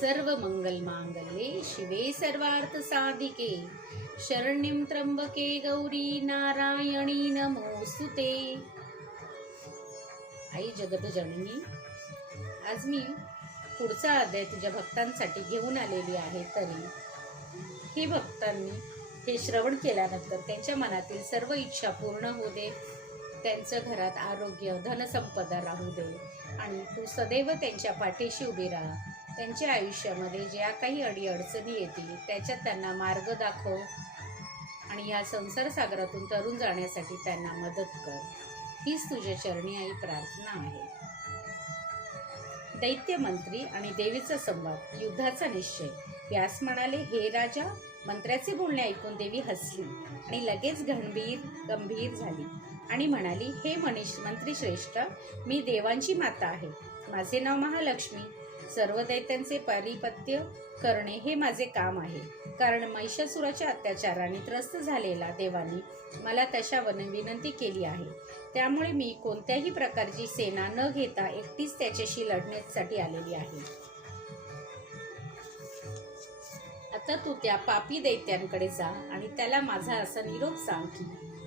सर्व मंगल मांगल्ये शिवे सर्वार्थ साधिके शरण्यं त्र्यंबके गौरी नारायणी नमोस्तुते आई जगतजननी आज मी पुढचा अध्याय तुझ्या भक्तांसाठी घेऊन आलेली आहे तरी. ही भक्तांनी हे श्रवण केल्यानंतर त्यांच्या मनातील सर्व इच्छा पूर्ण होऊ दे. त्यांचं घरात आरोग्य धनसंपदा राहू दे. आणि तू सदैव त्यांच्या पाठीशी उभी राहा. त्यांच्या आयुष्यामध्ये ज्या काही अडीअडचणी येतील त्याच्यात त्यांना मार्ग दाखव आणि या संसार सागरातून तरुण जाण्यासाठी त्यांना मदत कर. हीच तुझ्या चरणी आई प्रार्थना आहे. दैत्य मंत्री आणि देवीचा संवाद युद्धाचा निश्चय. व्यास म्हणाले हे राजा मंत्र्याचे बोलणे ऐकून देवी हसली आणि लगेच गंभीर गंभीर झाली आणि म्हणाली हे मनीष मंत्री श्रेष्ठ मी देवांची माता आहे. माझे नाव महालक्ष्मी. सर्व दैत्यांचे परिपत्य करणे हे माझे काम आहे. कारण महिषासुराच्या अत्याचाराने त्रस्त झालेला देवानी मला तशा वन विनंती केली आहे. त्यामुळे मी कोणत्याही प्रकारची सेना न घेता एकटीच त्याच्याशी लढण्यासाठी आलेली आहे. आता तू त्या पापी दैत्यांकडे जा आणि त्याला माझा असा निरोप सांग की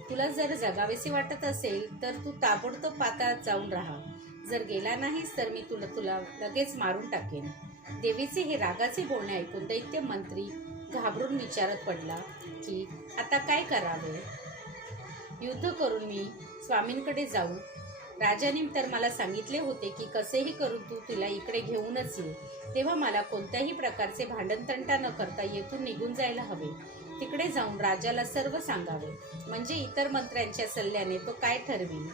तुला जर जगावेसे वाटत असेल तर तू ताबडतोब पाताळात जाऊन राहा. जर गेला नाहीस तर मी तुला तुला लगेच मारून टाकेन. देवीचे हे रागाचे बोलणे ऐकून दैत्य मंत्री घाबरून विचारत पडला की आता काय करावे? युद्ध करून मी स्वामींकडे जाऊ. राजाने तर मला सांगितले होते की कसेही करून तू तिला इकडे घेऊनच ये. तेव्हा मला कोणत्याही प्रकारचे भांडणतंटा न करता येथून निघून जायला हवे. तिकडे जाऊन राजाला सर्व सांगावे. म्हणजे इतर मंत्र्यांच्या सल्ल्याने तो काय ठरवील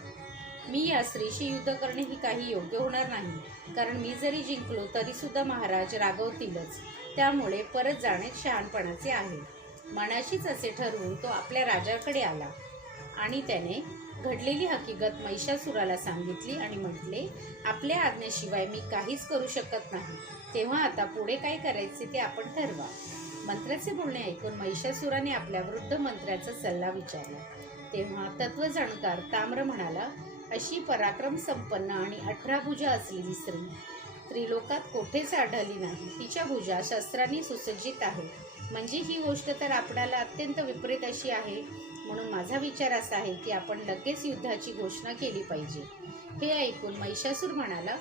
मी या स्त्रीशी युद्ध करणे ही काही योग्य होणार नाही. कारण मी जरी जिंकलो तरीसुद्धा महाराज रागवतीलच. त्यामुळे परत जाणे शहाणपणाचे आहे. मनाशीच असे ठरवून तो आपल्या राजाकडे आला. आणि त्याने घडलेली हकीकत महिषासुराला सांगितली आणि म्हटले आपल्या आज्ञेशिवाय मी काहीच करू शकत नाही. तेव्हा आता पुढे काय करायचे ते आपण ठरवा. मंत्र्याचे बोलणे ऐकून महिषासुराने आपल्या वृद्ध मंत्र्याचा सल्ला विचारला. तेव्हा तत्वजाणकार ताम्र म्हणाला अशी पराक्रम संपन्न आणि अठरा भुजा असलेली स्त्री त्रिलोकात कोठेच आढळली नाही. तिच्या भुजा शस्त्रांनी सुसज्जित आहे. म्हणजे ही गोष्ट तर आपणाला अत्यंत विपरीत अशी आहे. म्हणून माझा विचार असा आहे की आपण लगेच युद्धाची घोषणा केली पाहिजे. हे ऐकून महिषासूर म्हणाला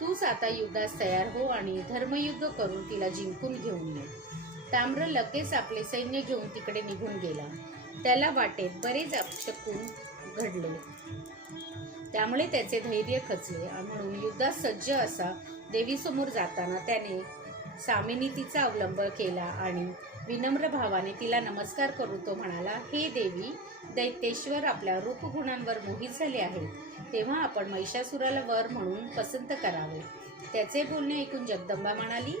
तूच आता युद्धास तयार हो आणि धर्मयुद्ध करून तिला जिंकून घेऊन ये. ताम्र लगेच आपले सैन्य घेऊन तिकडे निघून गेला. त्याला वाटेत बरेच अपशकून घडले. त्यामुळे त्याचे धैर्य खचले. म्हणून युद्धात सज्ज असा देवीसमोर जाताना त्याने सामिनीतीचा अवलंब केला आणि विनम्र भावाने तिला नमस्कार करून तो म्हणाला हे देवी दैतेश्वर आपल्या रूपगुणांवर मोहित झाले आहेत. तेव्हा आपण महिषासुराला वर म्हणून पसंत करावे. त्याचे बोलणे ऐकून जगदंबा म्हणाली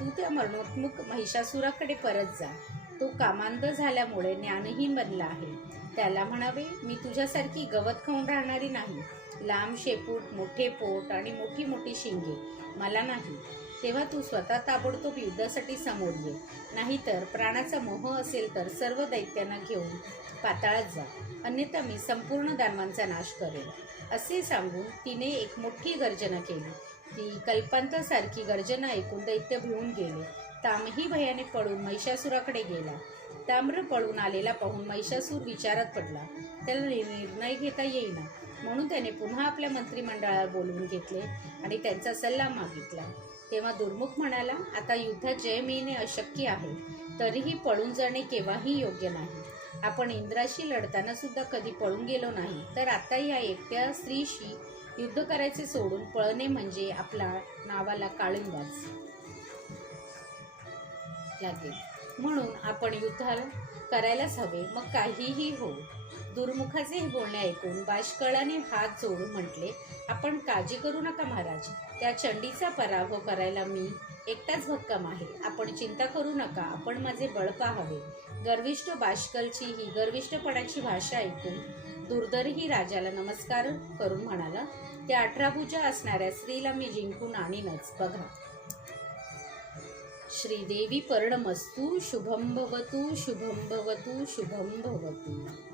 तू त्या मरणोत्मुख महिषासुराकडे परत जा. तो कामांध झाल्यामुळे ज्ञानहीन बनला आहे. त्याला म्हणावे मी तुझ्यासारखी गवत खाऊन राहणारी नाही. लांब शेपूट मोठे पोट आणि मोठी मोठी शिंगे. मला नाही. तेव्हा तू स्वतः ताबडतोब युद्धासाठी समोर ये. नाहीतर प्राणाचा मोह असेल तर सर्व दैत्यांना घेऊन पाताळात जा. अन्यथा मी संपूर्ण दानवांचा नाश करेन. असे सांगून तिने एक मोठी गर्जना केली. ती कल्पांतासारखी गर्जना ऐकून दैत्य भिवून गेले. तामही भयाने पळून महिषासुराकडे गेला. ताम्र पळून आलेला पाहून महिषासूर विचारात पडला. त्याला निर्णय घेता येईना. म्हणून त्याने पुन्हा आपल्या मंत्रिमंडळाला बोलवून घेतले आणि त्यांचा सल्ला मागितला. तेव्हा दुर्मुख म्हणाला आता युद्धात जय मिळणे अशक्य आहे. तरीही पळून जाणे केव्हाही योग्य नाही. आपण इंद्राशी लढताना सुद्धा कधी पळून गेलो नाही. तर आता या एकट्या स्त्रीशी युद्ध करायचे सोडून पळणे म्हणजे आपला नावाला काळिंबाच. लागेल म्हणून आपण युद्ध करायलाच हवे. मग काहीही हो. दुर्मुखाचे हे बोलणे ऐकून बाष्कळाने हात जोडून म्हटले आपण काळजी करू नका महाराज. त्या चंडीचा पराभव करायला मी एकटाच भक्कम आहे. आपण चिंता करू नका. आपण माझे बळ पाहावे. गर्विष्ठ बाष्कलची ही गर्विष्ठपणाची भाषा ऐकून दुर्धरही राजाला नमस्कार करून म्हणाला त्या अठरा भुजा असणाऱ्या स्त्रीला मी जिंकून आणीनच. बघा. श्रीदेवी पर्णमस्तू शुभं भवतु शुभं भवतु शुभं भवतु।